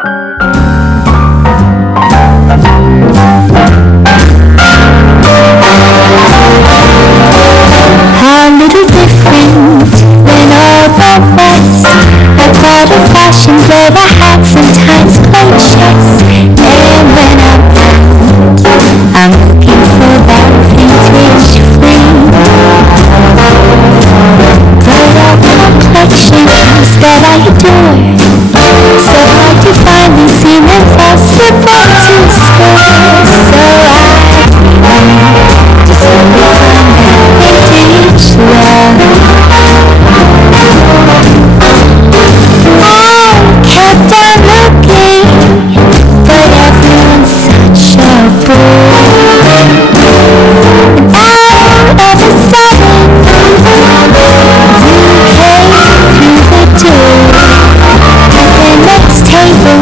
A little different than all the rest. I bought a fashion blade, I had sometimes close checks. And when I'm out, I'm looking for that vintage frame. Royal complexions that I adore, so hard to find and seem impossible to score. So I dream to slowly find that vintage love. I kept on looking, but everyone's such a bore. And out of a sudden, you came through the door. At the next table,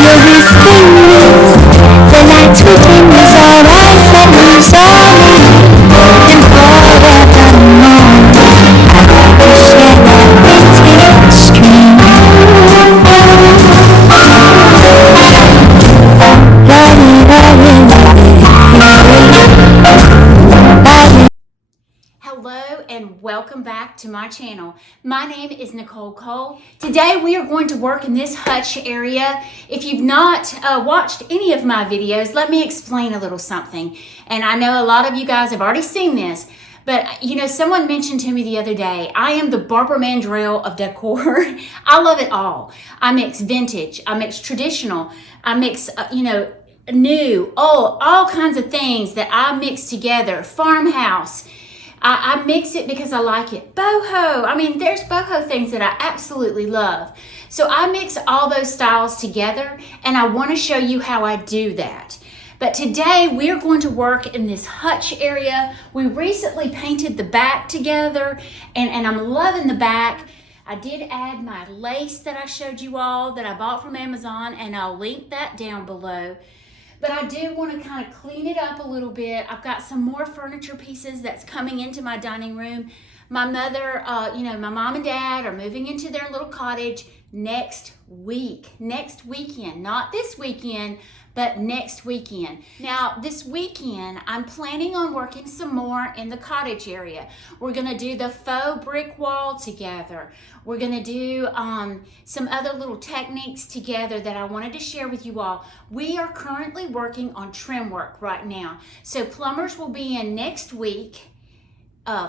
you're whispering me. The lights were dim as our eyes let loose on me. And forevermore, I'd like to share that vintage dream. Hello and welcome back to my channel. My name is Nicole Cole. Today we are going to work in this hutch area. If you've not watched any of my videos, let me explain a little something. And I know a lot of you guys have already seen this, but you know, someone mentioned to me the other day, I am the Barbara Mandrell of decor. I love it all. I mix vintage, I mix traditional, I mix, new, old, all kinds of things that I mix together, farmhouse. I mix it because I like it. Boho, I mean, there's boho things that I absolutely love. So I mix all those styles together and I want to show you how I do that. But today we're going to work in this hutch area. We recently painted the back together and I'm loving the back. I did add my lace that I showed you all that I bought from Amazon, and I'll link that down below. But I do want to kind of clean it up a little bit. I've got some more furniture pieces that's coming into my dining room. My mother, my mom and dad are moving into their little cottage next weekend, not this weekend, but next weekend. Now, this weekend, I'm planning on working some more in the cottage area. We're gonna do the faux brick wall together. We're gonna do some other little techniques together that I wanted to share with you all. We are currently working on trim work right now. So plumbers will be in next week.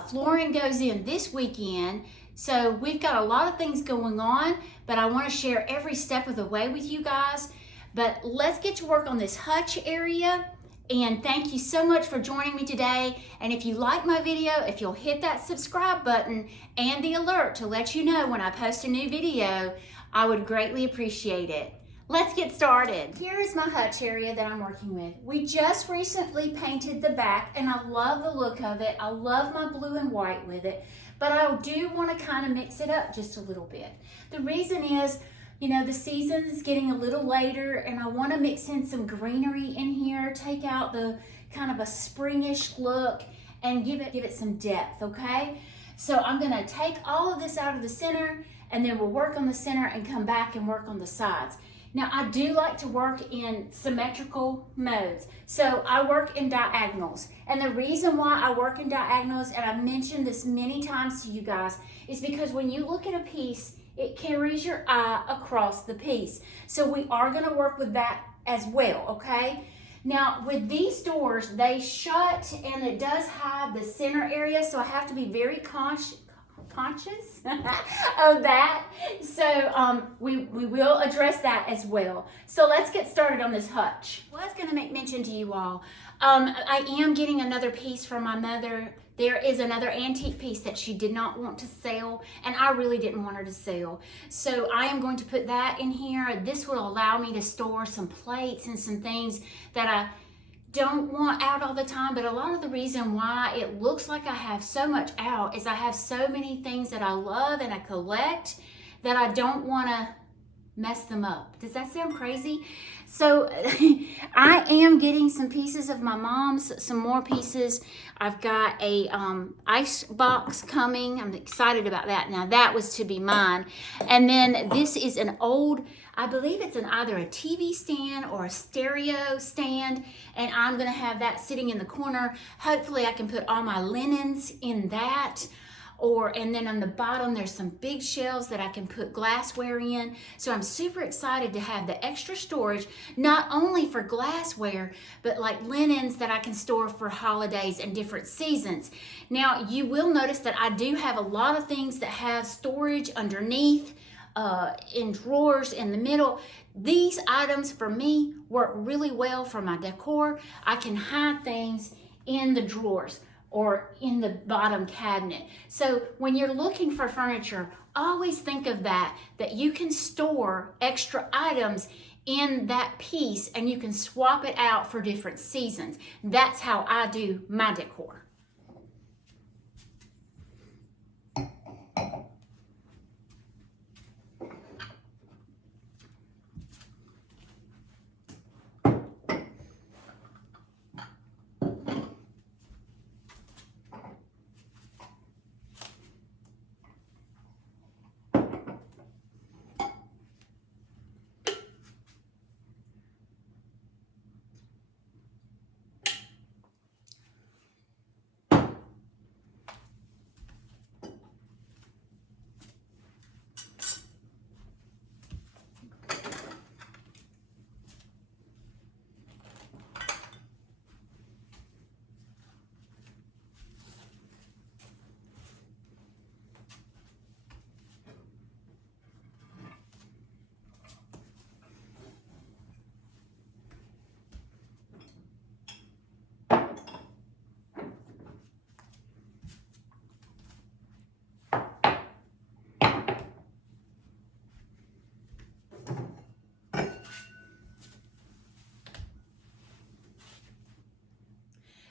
Flooring goes in this weekend. So we've got a lot of things going on, but I want to share every step of the way with you guys. But let's get to work on this hutch area. And thank you so much for joining me today. And if you like my video, if you'll hit that subscribe button and the alert to let you know when I post a new video, I would greatly appreciate it. Let's get started. Here is my hutch area that I'm working with. We just recently painted the back and I love the look of it. I love my blue and white with it, but I do want to kind of mix it up just a little bit. The reason is, you know, the season is getting a little later and I want to mix in some greenery in here, take out the kind of a springish look and give it some depth, okay? So I'm going to take all of this out of the center and then we'll work on the center and come back and work on the sides. Now, I do like to work in symmetrical modes. So I work in diagonals. And the reason why I work in diagonals, and I've mentioned this many times to you guys, is because when you look at a piece, it carries your eye across the piece. So we are gonna work with that as well, okay? Now, with these doors, they shut and it does hide the center area, so I have to be very conscious of that. So we will address that as well. So let's get started on this hutch. I was gonna make mention to you all, I am getting another piece from my mother. There is another antique piece that she did not want to sell, and I really didn't want her to sell. So I am going to put that in here. This will allow me to store some plates and some things that I don't want out all the time, but a lot of the reason why it looks like I have so much out is I have so many things that I love and I collect that I don't want to mess them up. Does that sound crazy? So I am getting some pieces of my mom's, some more pieces. I've got a ice box coming. I'm excited about that. Now that was to be mine. And then this is an old, I believe it's either a TV stand or a stereo stand. And I'm gonna have that sitting in the corner. Hopefully I can put all my linens in that. And then on the bottom, there's some big shelves that I can put glassware in. So I'm super excited to have the extra storage, not only for glassware, but like linens that I can store for holidays and different seasons. Now, you will notice that I do have a lot of things that have storage underneath, in drawers in the middle. These items for me work really well for my decor. I can hide things in the drawers or in the bottom cabinet. So when you're looking for furniture, always think of that you can store extra items in that piece and you can swap it out for different seasons. That's how I do my decor.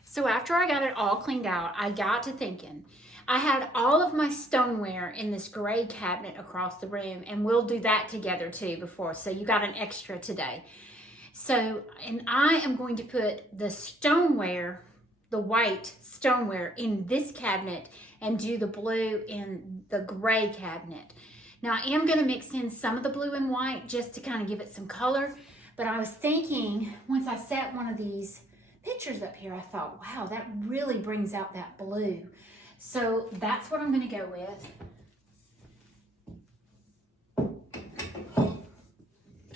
So after I got it all cleaned out, I got to thinking. I had all of my stoneware in this gray cabinet across the room, and we'll do that together too before. So you got an extra today. So, and I am going to put the stoneware, the white stoneware in this cabinet and do the blue in the gray cabinet. Now I am going to mix in some of the blue and white just to kind of give it some color. But I was thinking, once I set one of these pictures up here, I thought, wow, that really brings out that blue. So that's what I'm going to go with.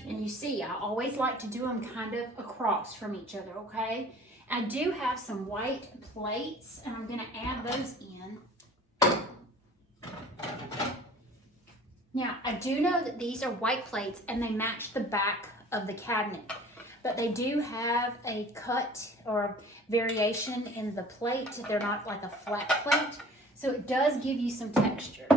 And you see, I always like to do them kind of across from each other, okay? I do have some white plates, and I'm going to add those in. Now, I do know that these are white plates, and they match the back of the cabinet. But they do have a cut or variation in the plate. They're not like a flat plate. So it does give you some texture.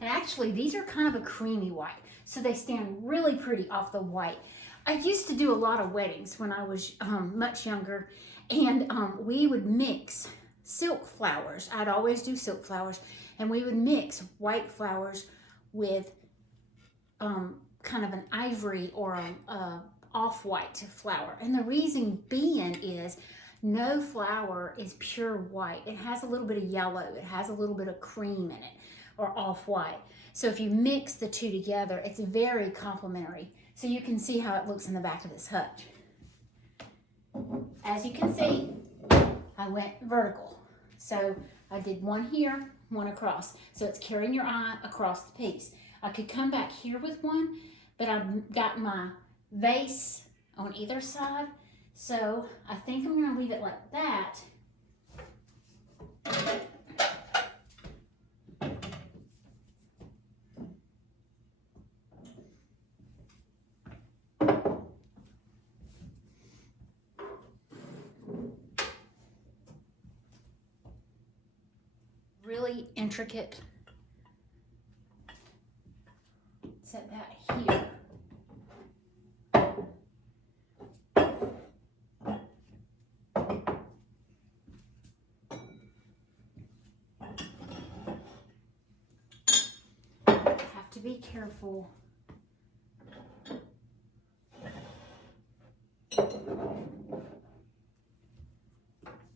And actually, these are kind of a creamy white. So they stand really pretty off the white. I used to do a lot of weddings when I was much younger. And we would mix silk flowers. I'd always do silk flowers. And we would mix white flowers with kind of an ivory or a off-white flower. And the reason being is no flower is pure white. It has a little bit of yellow. It has a little bit of cream in it or off-white. So if you mix the two together, it's very complementary. So you can see how it looks in the back of this hutch. As you can see, I went vertical. So I did one here, one across. So it's carrying your eye across the piece. I could come back here with one, but I've got my vase on either side. So I think I'm gonna leave it like that. Really intricate. Set that here. to be careful.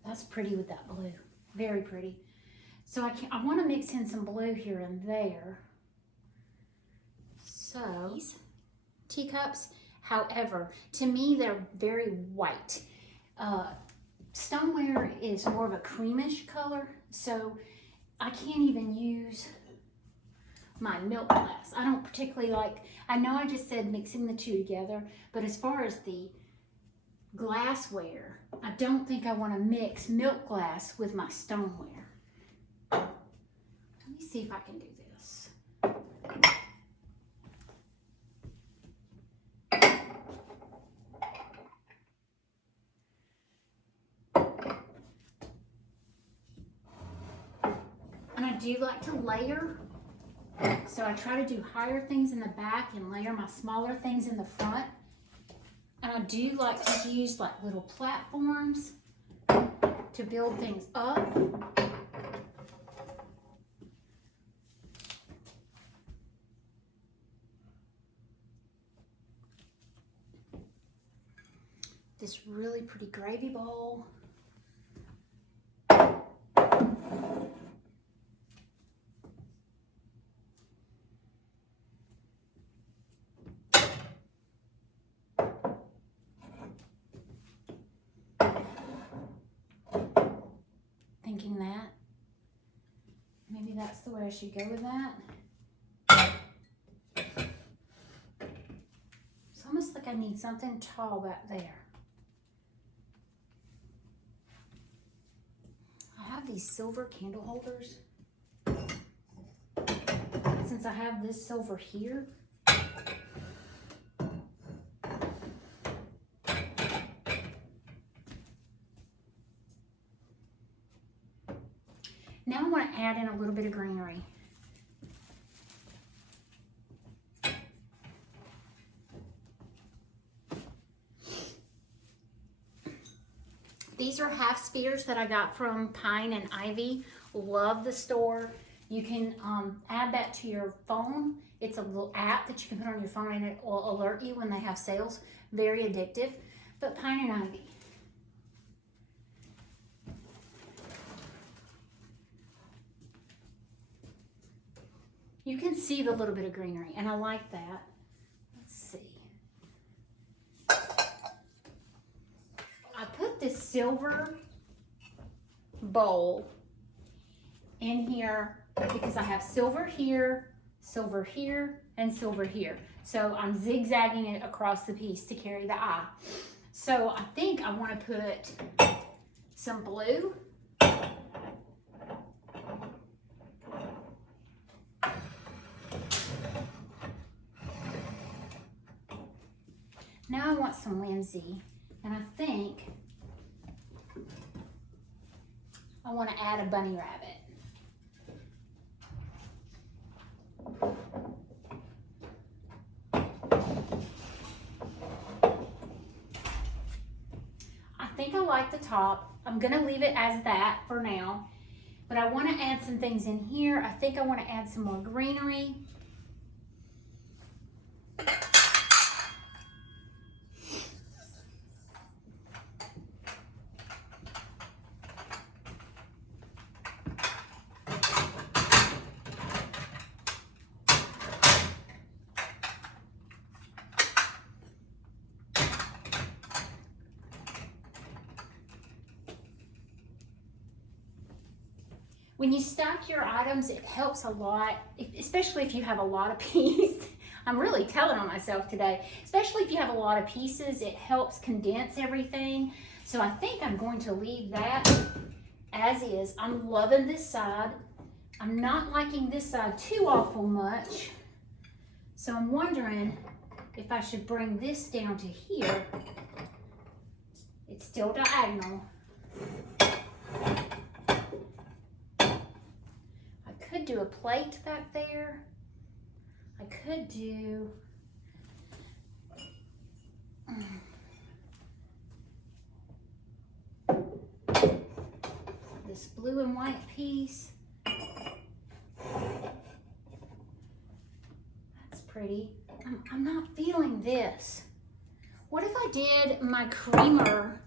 That's pretty with that blue. Very pretty. So I want to mix in some blue here and there. So, these teacups, however, to me they're very white. Stoneware is more of a creamish color, so I can't even use my milk glass. I don't particularly like, I know I just said mixing the two together, but as far as the glassware, I don't think I want to mix milk glass with my stoneware. Let me see if I can do this. And I do like to layer, so I try to do higher things in the back and layer my smaller things in the front. And I do like to use like little platforms to build things up. This really pretty gravy bowl. Thinking that maybe that's the way I should go with that. It's almost like I need something tall back there. I have these silver candle holders. Since I have this silver here, now I want to add in a little bit of greenery. These are half spears that I got from Pine and Ivy. Love the store. You can add that to your phone. It's a little app that you can put on your phone and it will alert you when they have sales. Very addictive. But Pine and Ivy. You can see the little bit of greenery, and I like that. Let's see. I put this silver bowl in here because I have silver here, and silver here. So I'm zigzagging it across the piece to carry the eye. So I think I want to put some blue. Now I want some whimsy, and I think I want to add a bunny rabbit. I think I like the top. I'm going to leave it as that for now, but I want to add some things in here. I think I want to add some more greenery. When you stack your items, it helps a lot, especially if you have a lot of pieces. I'm really telling on myself today. Especially if you have a lot of pieces, it helps condense everything. So I think I'm going to leave that as is. I'm loving this side. I'm not liking this side too awful much. So I'm wondering if I should bring this down to here. It's still diagonal. I could do a plate back there. I could do this blue and white piece. pretty. I'm not feeling this. What if I did my creamer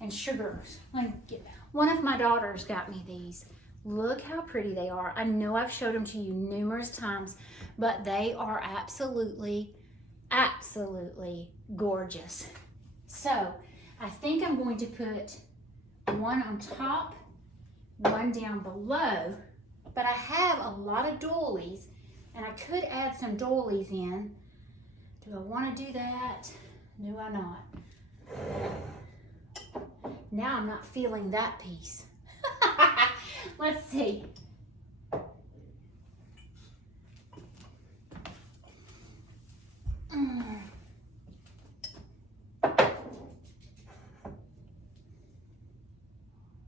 and sugars? Like, one of my daughters got me these. Look how pretty they are. I know I've showed them to you numerous times, but they are absolutely, absolutely gorgeous. So I think I'm going to put one on top, one down below, but I have a lot of doilies and I could add some doilies in. Do I want to do that? Do I not? Now I'm not feeling that piece. Let's see.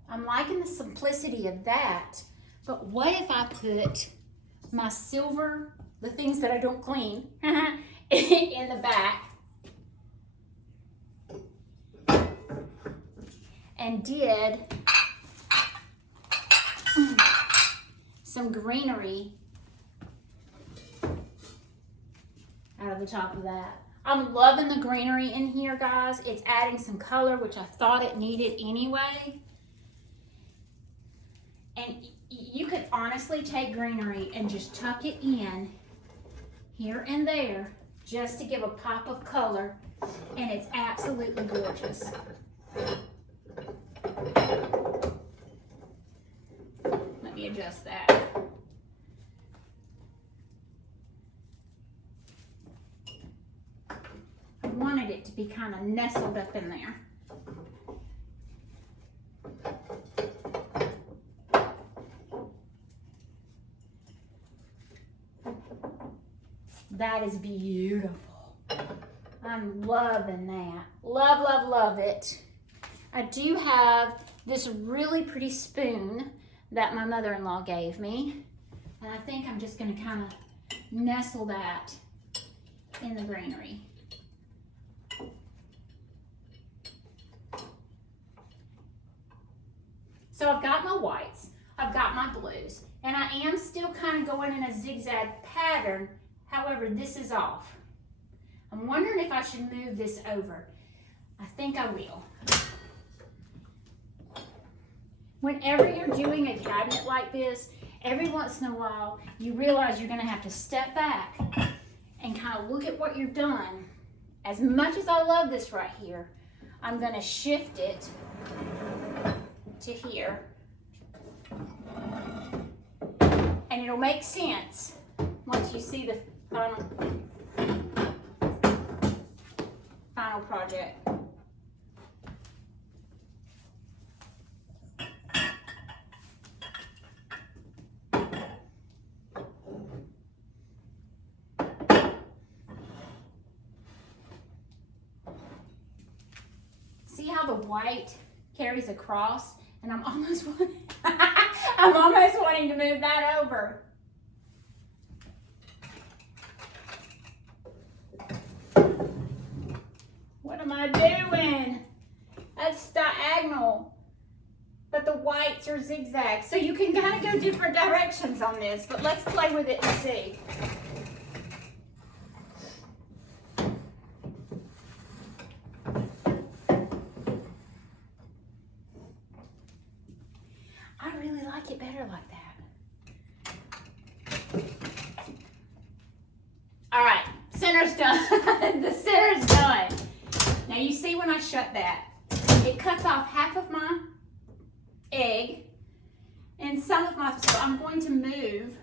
I'm liking the simplicity of that, but what if I put my silver, the things that I don't clean, in the back, and did some greenery out of the top of that. I'm loving the greenery in here, guys. It's adding some color, which I thought it needed anyway. And you could honestly take greenery and just tuck it in here and there just to give a pop of color, and it's absolutely gorgeous. Let me adjust that. I wanted it to be kind of nestled up in there. That is beautiful. I'm loving that. Love, love, love it. I do have this really pretty spoon that my mother-in-law gave me. And I think I'm just going to kind of nestle that in the greenery. So I've got my whites, I've got my blues, and I am still kind of going in a zigzag pattern. However, this is off. I'm wondering if I should move this over. I think I will. Whenever you're doing a cabinet like this, every once in a while, you realize you're going to have to step back and kind of look at what you've done. As much as I love this right here, I'm going to shift it to here. And it'll make sense once you see the final project. See how the white carries across? And I'm almost wanting to move that over. What am I doing? That's diagonal, but the whites are zigzag. So you can kind of go different directions on this, but let's play with it and see. I really like it better like that. All right, center's done. The center's done. Now you see when I shut that, it cuts off half of my egg and some of my, so I'm going to move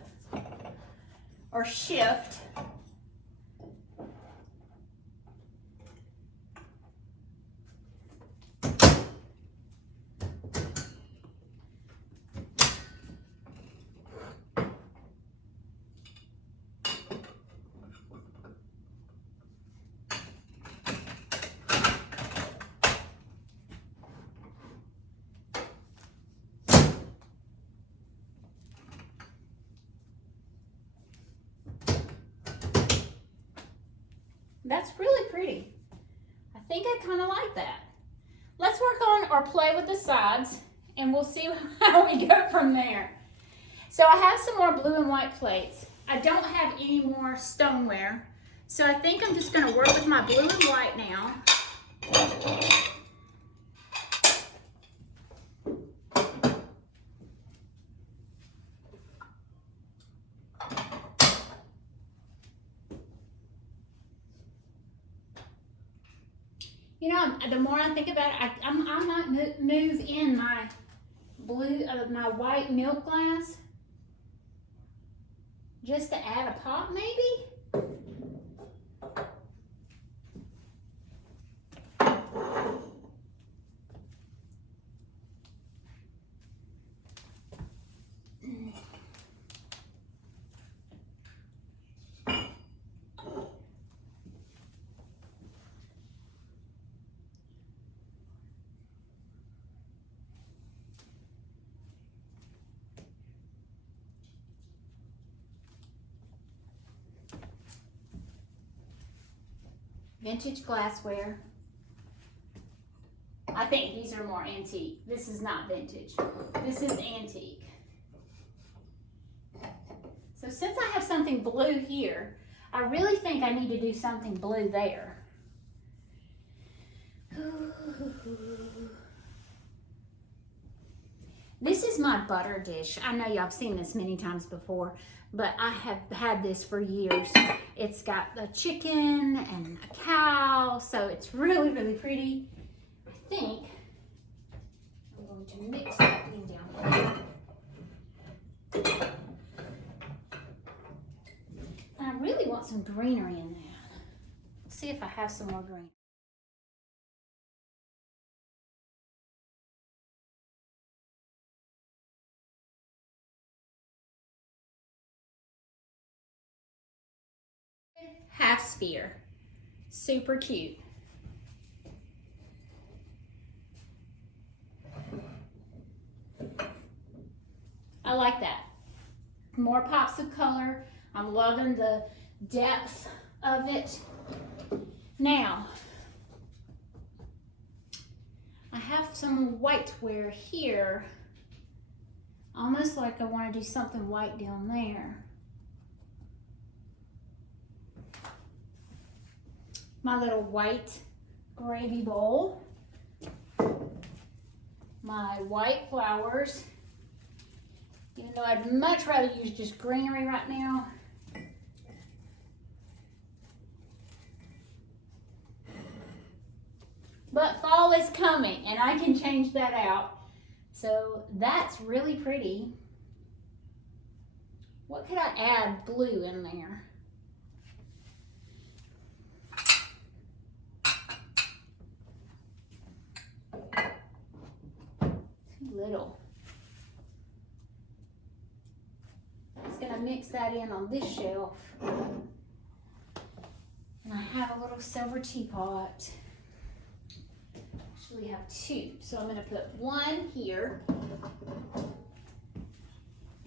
or shift That's really pretty. I think I kind of like that. Let's work on or play with the sides and we'll see how we go from there. So I have some more blue and white plates I don't have any more stoneware. So I think I'm just gonna work with my blue and white now. You know, the more I think about it, I might move in my my white milk glass just to add a pop, maybe. Vintage glassware. I think these are more antique. This is not vintage. This is antique. So since I have something blue here, I really think I need to do something blue there. This is my butter dish. I know y'all have seen this many times before, but I have had this for years. It's got a chicken and a cow, so it's really, really pretty. I think I'm going to mix that thing down here. And I really want some greenery in that. Let's see if I have some more green. Half sphere. Super cute. I like that. More pops of color. I'm loving the depth of it. Now, I have some whiteware here. Almost like I want to do something white down there. My little white gravy bowl. My white flowers. Even though I'd much rather use just greenery right now. But fall is coming and I can change that out. So that's really pretty. What could I add blue in there? Little. Just gonna mix that in on this shelf. And I have a little silver teapot. Actually have two. So I'm gonna put one here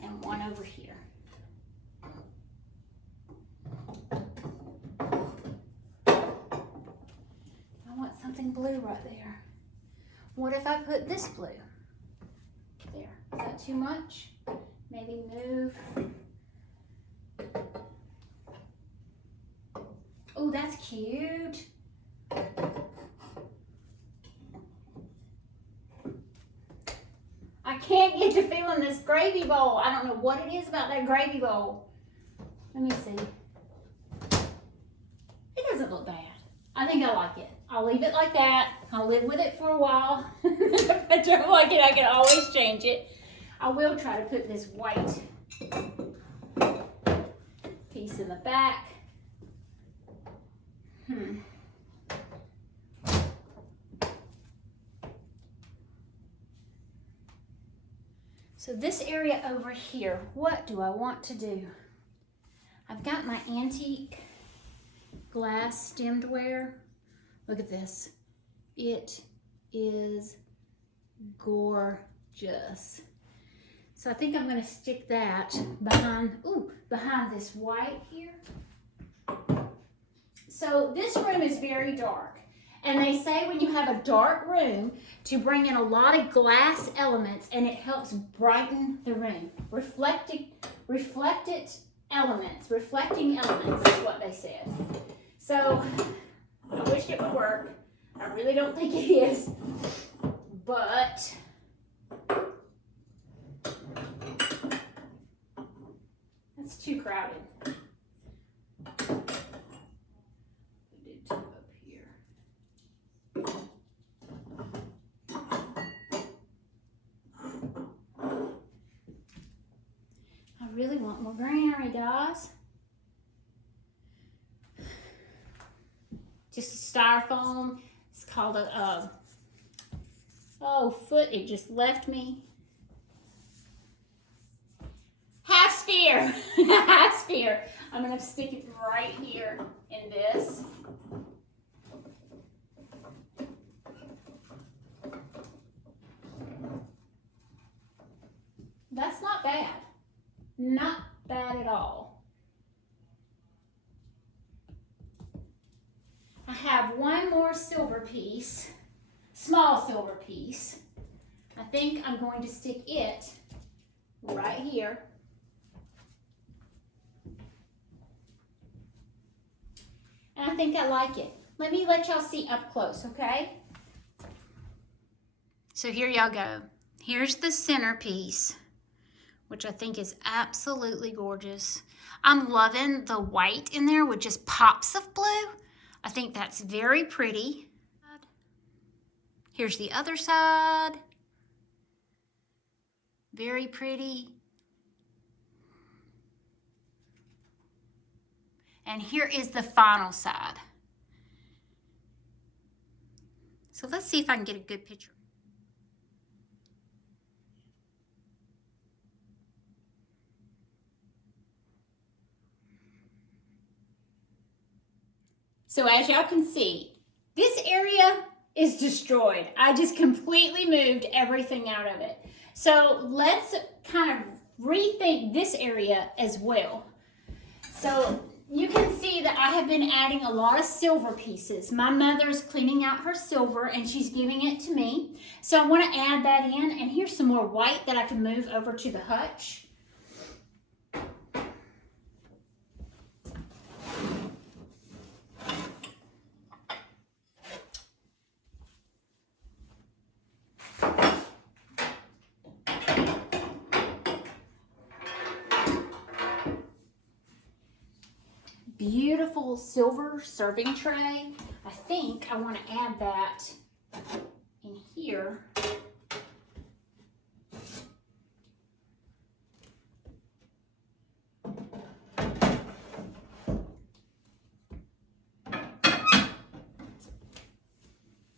and one over here. I want something blue right there. What if I put this blue? There. Is that too much? Maybe move. Oh, that's cute. I can't get to feeling this gravy bowl. I don't know what it is about that gravy bowl. Let me see. It doesn't look bad. I think I like it. I'll leave it like that. I'll live with it for a while. If I don't like it, I can always change it. I will try to put this white piece in the back. So this area over here, what do I want to do? I've got my antique glass stemmed-ware. Look at this. It is gorgeous. So I think I'm going to stick that behind this white here. So this room is very dark. And they say when you have a dark room to bring in a lot of glass elements and it helps brighten the room. Reflect it elements, reflecting elements is what they said. So I wish it would work. I really don't think it is, but that's too crowded. We did two up here. I really want more greenery, guys. Just a styrofoam. It's called a, oh, foot, it just left me. Half sphere. Half sphere. I'm going to stick it right here in this. That's not bad. Not bad at all. I have one more silver piece, small silver piece. I think I'm going to stick it right here. And I think I like it. Let me let y'all see up close, okay? So here y'all go. Here's the centerpiece, which I think is absolutely gorgeous. I'm loving the white in there with just pops of blue. I think that's very pretty. Here's the other side. Very pretty. And here is the final side. So let's see if I can get a good picture. So as y'all can see, this area is destroyed. I just completely moved everything out of it. So let's kind of rethink this area as well. So you can see that I have been adding a lot of silver pieces. My mother's cleaning out her silver and she's giving it to me. So I want to add that in, and here's some more white that I can move over to the hutch. Beautiful silver serving tray. I think I want to add that in here.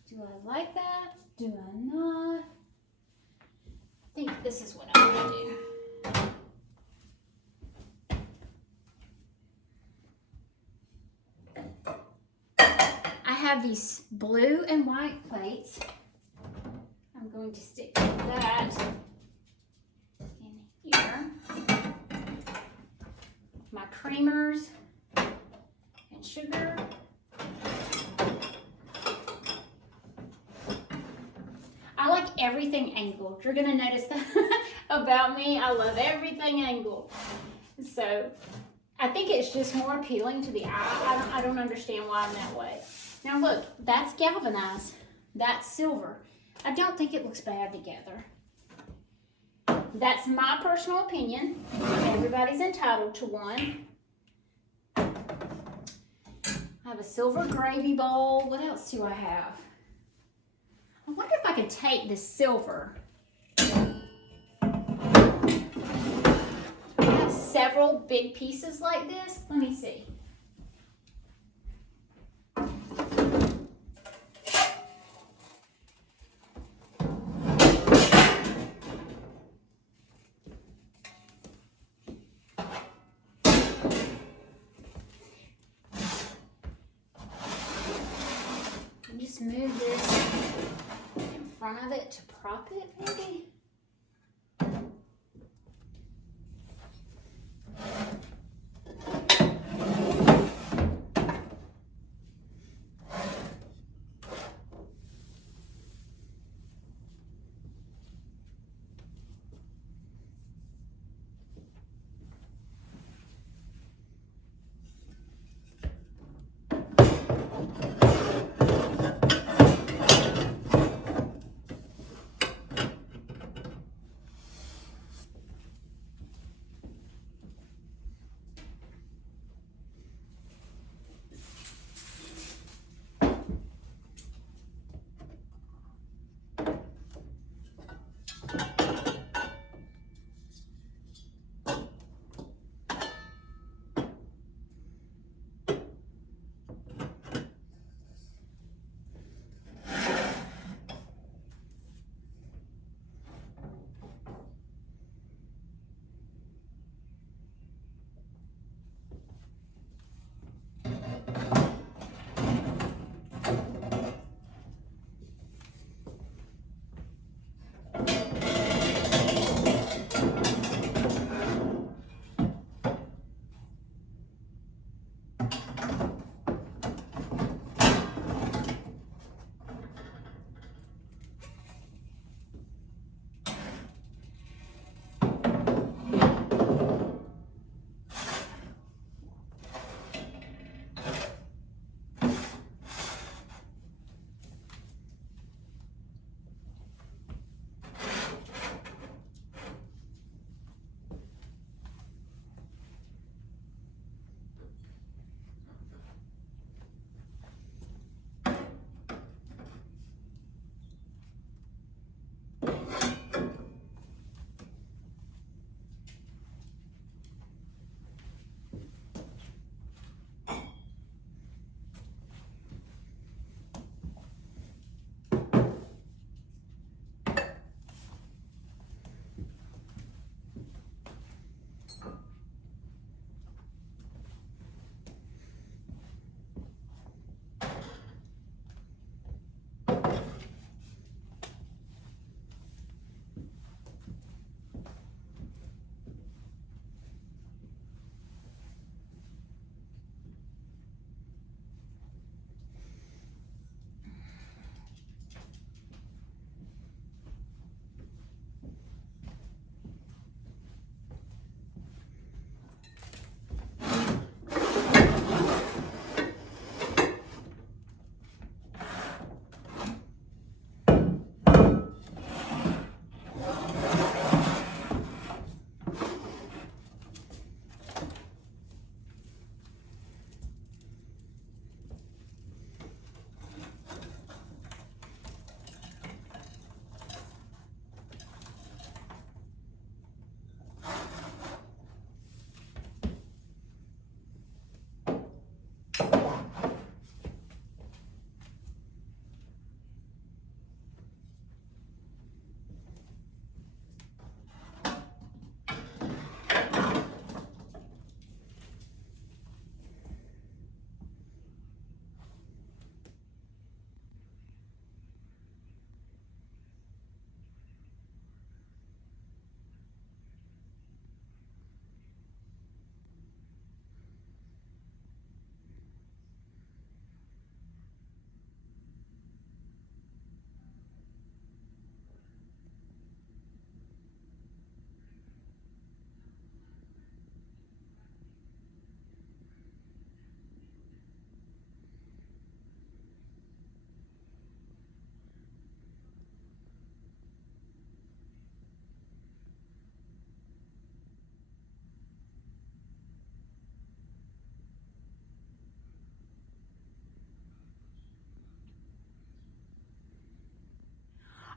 Do I like that? Do I not? I think this is what I'm going to do. I have these blue and white plates. I'm going to stick that in here. My creamers and sugar. I like everything angled. You're gonna notice that about me. I love everything angled. So I think it's just more appealing to the eye. I don't understand why I'm that way. Now look, that's galvanized. That's silver. I don't think it looks bad together. That's my personal opinion. Everybody's entitled to one. I have a silver gravy bowl. What else do I have? I wonder if I could take this silver. I have several big pieces like this. Let me see. Just move this in front of it to prop it, maybe.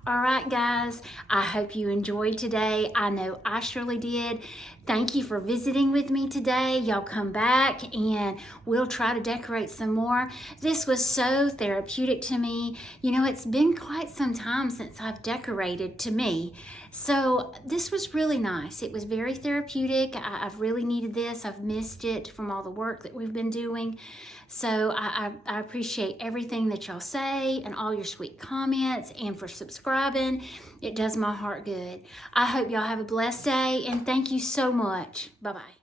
All right, guys, I hope you enjoyed today. I know I surely did. Thank you for visiting with me today. Y'all come back and we'll try to decorate some more. This was so therapeutic to me. You know, it's been quite some time since I've decorated to me. So this was really nice. It was very therapeutic. I've really needed this. I've missed it from all the work that we've been doing. So I appreciate everything that y'all say and all your sweet comments and for subscribing. It does my heart good. I hope y'all have a blessed day and thank you so much. Bye-bye.